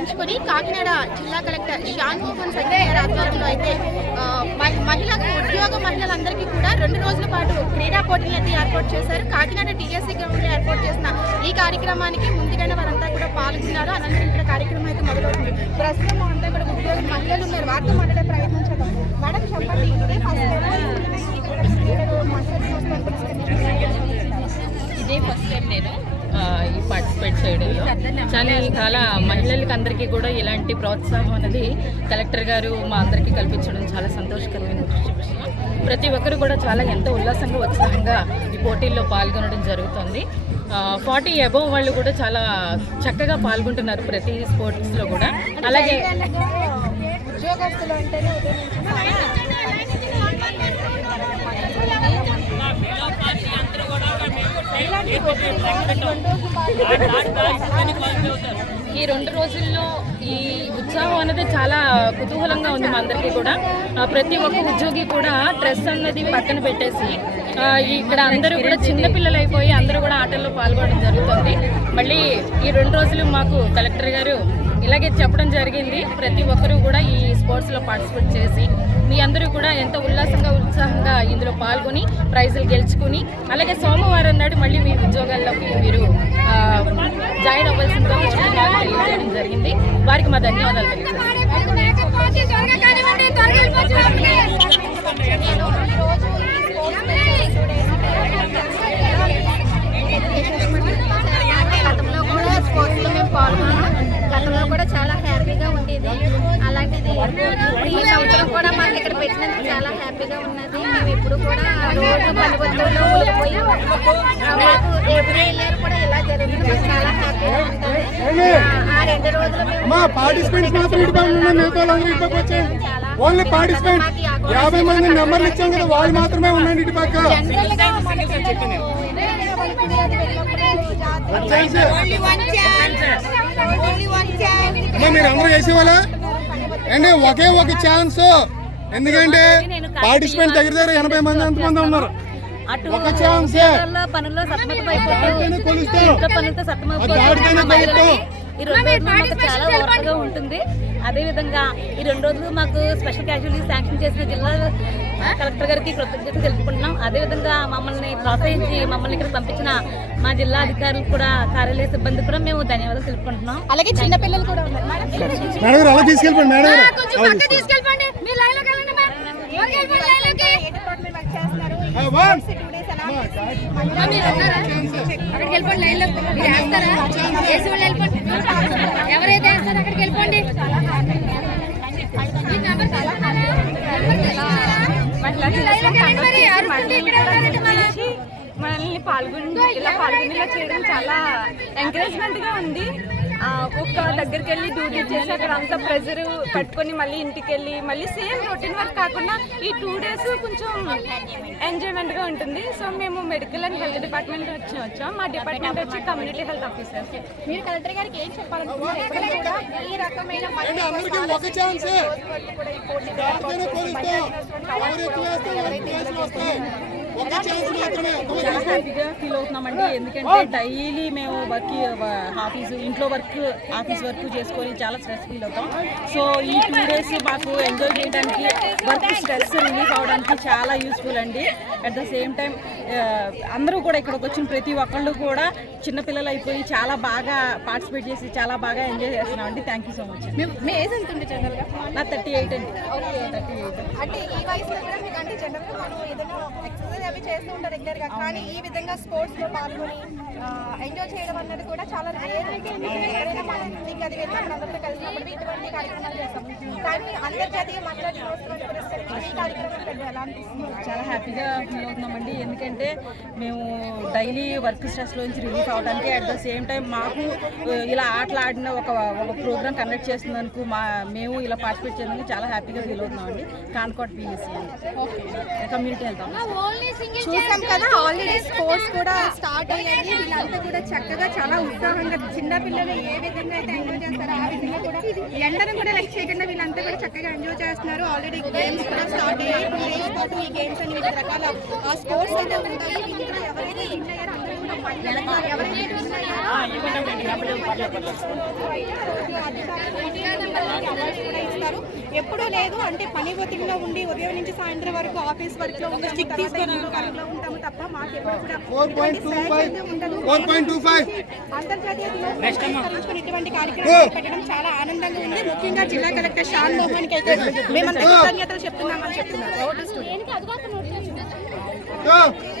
పురస్కరించుకొని కాకినాడ జిల్లా కలెక్టర్ శ్యామ్ మోహన్ సంఘ ఆధ్వర్యంలో అయితే మహిళలందరికీ కూడా 2 రోజుల పాటు క్రీడా పోటీలు అయితే ఏర్పాటు చేశారు. కాకినాడ టీఎస్సీ గ్రౌండ్ లో ఏర్పాటు చేసిన ఈ కార్యక్రమానికి ముందుగానే వారంతా కూడా పాల్గొన్నారు. అనంతరం ఇక్కడ కార్యక్రమం అయితే మొదలవుతుంది. ప్రస్తుతం అంతా కూడా ఉద్యోగ మహిళలు ఉన్నారు. వారితో మాట్లాడే ప్రయత్నం చేద్దాం. మేడం చెప్పండి, ఇదే ఫస్ట్ టైం నేను ఈ పార్టిసిపేట్ చేయడంలో చాలా మహిళలకి అందరికీ కూడా ఇలాంటి ప్రోత్సాహం అనేది కలెక్టర్ గారు మా అందరికీ కల్పించడం చాలా సంతోషకరమైన విషయం. ప్రతి ఒక్కరు కూడా చాలా ఎంతో ఉల్లాసంగా ఉత్సాహంగా ఈ పోటీల్లో పాల్గొనడం జరుగుతుంది. 40 అబోవ్ వాళ్ళు కూడా చాలా చక్కగా పాల్గొంటున్నారు ప్రతి స్పోర్ట్స్లో కూడా. అలాగే ఈ 2 రోజుల్లో ఈ ఉత్సాహం అనేది చాలా కుతూహలంగా ఉంది మా అందరికీ కూడా. ప్రతి ఒక్క ఉద్యోగి కూడా స్ట్రెస్ అన్నది పక్కన పెట్టేసి ఇక్కడ అందరూ కూడా చిన్నపిల్లలు అయిపోయి అందరూ కూడా ఆటల్లో పాల్గొనడం జరుగుతుంది. మళ్ళీ ఈ 2 రోజులు మాకు కలెక్టర్ గారు ఇలాగే చెప్పడం జరిగింది, ప్రతి ఒక్కరూ కూడా ఈ స్పోర్ట్స్లో పార్టిసిపేట్ చేసి మీ అందరూ కూడా ఎంతో ఉత్సాహంగా ఇందులో పాల్గొని ప్రైజులు గెలుచుకుని అలాగే సోమవారం నాడు మళ్ళీ మీ ఉద్యోగాల్లోకి మీరు జాయిన్ అవ్వాల్సిందిగా తెలియజేయడం జరిగింది. వారికి మా ధన్యవాదాలు తెలియజేస్తాను. గతంలో కూడా చాలా హ్యాపీగా ఉండేది. అలాంటిది ఈ సంవత్సరం కూడా మాకు ఇక్కడ పెట్టినందుకు చాలా హ్యాపీగా ఉన్నది. మేము ఇప్పుడు కూడా రోజు పనిబద్ధంలో పోయి మాకు ఎవ్రీ ఇయర్ కూడా ఇలా జరుగుతుంది. చాలా హ్యాపీగా ఉంటుంది. ఆ 2 రోజులు ఓన్లీ పార్టిసిపెంట్ 50 మంది నెంబర్లు ఇచ్చాం కదా, వాళ్ళు మాత్రమే ఉండండి ఇటు పక్క. మీరు అందరూ చేసేవాళ్ళ అండి, ఒకే ఒక ఛాన్స్. ఎందుకంటే పార్టిసిపెంట్ దగ్గర 80 మంది ఎంతమంది ఉన్నారు, ఒక ఛాన్స్. చాలా ఓర్పుగా ఉంటుంది. అదేవిధంగా ఈ 2 రోజులు మాకు స్పెషల్ క్యాజువల్టీ శాంక్షన్ చేసిన జిల్లా కలెక్టర్ గారికి కృతజ్ఞతలు తెలుపుకుంటున్నాం. అదేవిధంగా మమ్మల్ని ప్రోత్సహించి మమ్మల్ని ఇక్కడ పంపించిన మా జిల్లా అధికారులు కూడా, కార్యాలయ సిబ్బంది కూడా మేము ధన్యవాదాలు తెలుపుకుంటున్నాం. అలాగే చిన్నపిల్లలు కూడా ఎవరైతే అక్కడికి వెళ్ళిపోండి. మనల్ని పాల్గొనేలా చేయడం చాలా ఎంకరేజ్మెంట్గా ఉంది. ఒక్క దగ్గరికి వెళ్ళి డ్యూటీ చేసి అక్కడ అంతా ప్రెజర్ పట్టుకొని మళ్ళీ ఇంటికి వెళ్ళి మళ్ళీ సేమ్ రొటీన్ వర్క్ కాకుండా ఈ 2 days కొంచెం ఎంజాయ్మెంట్గా ఉంటుంది. సో మేము మెడికల్ అండ్ హెల్త్ డిపార్ట్మెంట్ వచ్చాం. మా డిపార్ట్మెంట్ వచ్చి కమ్యూనిటీ హెల్త్ ఆఫీసర్స్. మీరు కలెక్టర్ గారికి ఏం చెప్పాలనుకుంటున్నారు? ఈ రకమైన చాలా హ్యాపీగా ఫీల్ అవుతున్నామండి. ఎందుకంటే డైలీ మేము ఇంట్లో ఆఫీస్ వర్క్ చేసుకొని చాలా స్ట్రెస్ ఫీల్ అవుతాం. సో ఈ 2 days మాకు ఎంజాయ్ చేయడానికి, వర్క్ స్ట్రెస్ రిలీఫ్ అవడానికి చాలా యూస్ఫుల్ అండి. అట్ ద సేమ్ టైం అందరూ కూడా ఇక్కడికి వచ్చిన ప్రతి ఒక్కళ్ళు కూడా చిన్నపిల్లలు అయిపోయి చాలా బాగా పార్టిసిపేట్ చేసి చాలా బాగా ఎంజాయ్ చేస్తున్నాం అండి. Thank you so much. Me age ఎంత ఉంది జనరల్గా? నా 38 అండి. 38. అంటే ఈ వయసులో కూడా మీకు అంటే జనరల్గా మనం ఏదైనా ఎక్సర్సైజ్ అవి చేస్తూ ఉంటారు రెగ్యులర్గా, కానీ ఈ విధంగా స్పోర్ట్స్లో పాల్గొని ఎంజాయ్ చేయడం అన్నది కూడా చాలా రేర్. ఎవరైనా మనం మీకు అది వెళ్ళినప్పుడు అందరితో కలిసినప్పుడు ఇటువంటి కార్యక్రమాలు చేస్తాం. కానీ అంతర్జాతీయ మహిళా దినోత్సవాన్ని పురస్కరించి ఈ కార్యక్రమం ఎలా అనిపిస్తుంది? చాలా హ్యాపీగా ఫీల్ అవుతున్నామండి. ఎందుకంటే మేము డైలీ వర్క్ స్ట్రెస్లోంచి రిలీఫ్ అవడానికి, అట్ ద సేమ్ టైం మాకు ఇలా ఆటలు ఆడిన ఒక ప్రోగ్రామ్ కండక్ట్ చేస్తున్నందుకు మేము ఇలా పార్టిసిపేట్ చేసినందుకు చాలా హ్యాపీగా ఫీల్ అవుతున్నామండి. కాన్కాట్ పిఎస్సి కమ్యూనిటీ హెల్త్. చూసాం కదా, ఆల్రెడీ స్పోర్ట్స్ కూడా స్టార్ట్ అయ్యాయి. వీళ్ళంతా కూడా చక్కగా చాలా ఉత్సాహంగా చిన్నపిల్లలు ఏ విధంగా అయితే ఎంజాయ్ చేస్తారో ఆ విధంగా కూడా ఎండను కూడా లెక్క చేయకుండా వీళ్ళంతా కూడా చక్కగా ఎంజాయ్ చేస్తున్నారు. ఆల్రెడీ గేమ్స్ కూడా స్టార్ట్ అయ్యాయి. 2 days పాటు ఈ గేమ్స్ అని వివిధ రకాల స్పోర్ట్స్ అయితే ఉంటాయి. ఇందులో ఎవరైతే విన్ అయ్యారో అందరూ ఎవరైతే ఇస్తారు ఎప్పుడూ లేదు అంటే పని ఒత్తిడిలో ఉండి ఉదయం నుంచి సాయంత్రం వరకు ఆఫీస్ వర్క్ లో ఉంటాము తప్ప మాకు ఎప్పుడు కూడా 4.25 అంతర్జాతీయ దినోత్సవం ఇటువంటి కార్యక్రమాలు పెట్టడం చాలా ఆనందంగా ఉంది. ముఖ్యంగా జిల్లా కలెక్టర్ షాన్ మోహన్ కి అయితే మేమంతా కృతజ్ఞతలు చెప్తున్నామని చెప్తున్నారు. Go.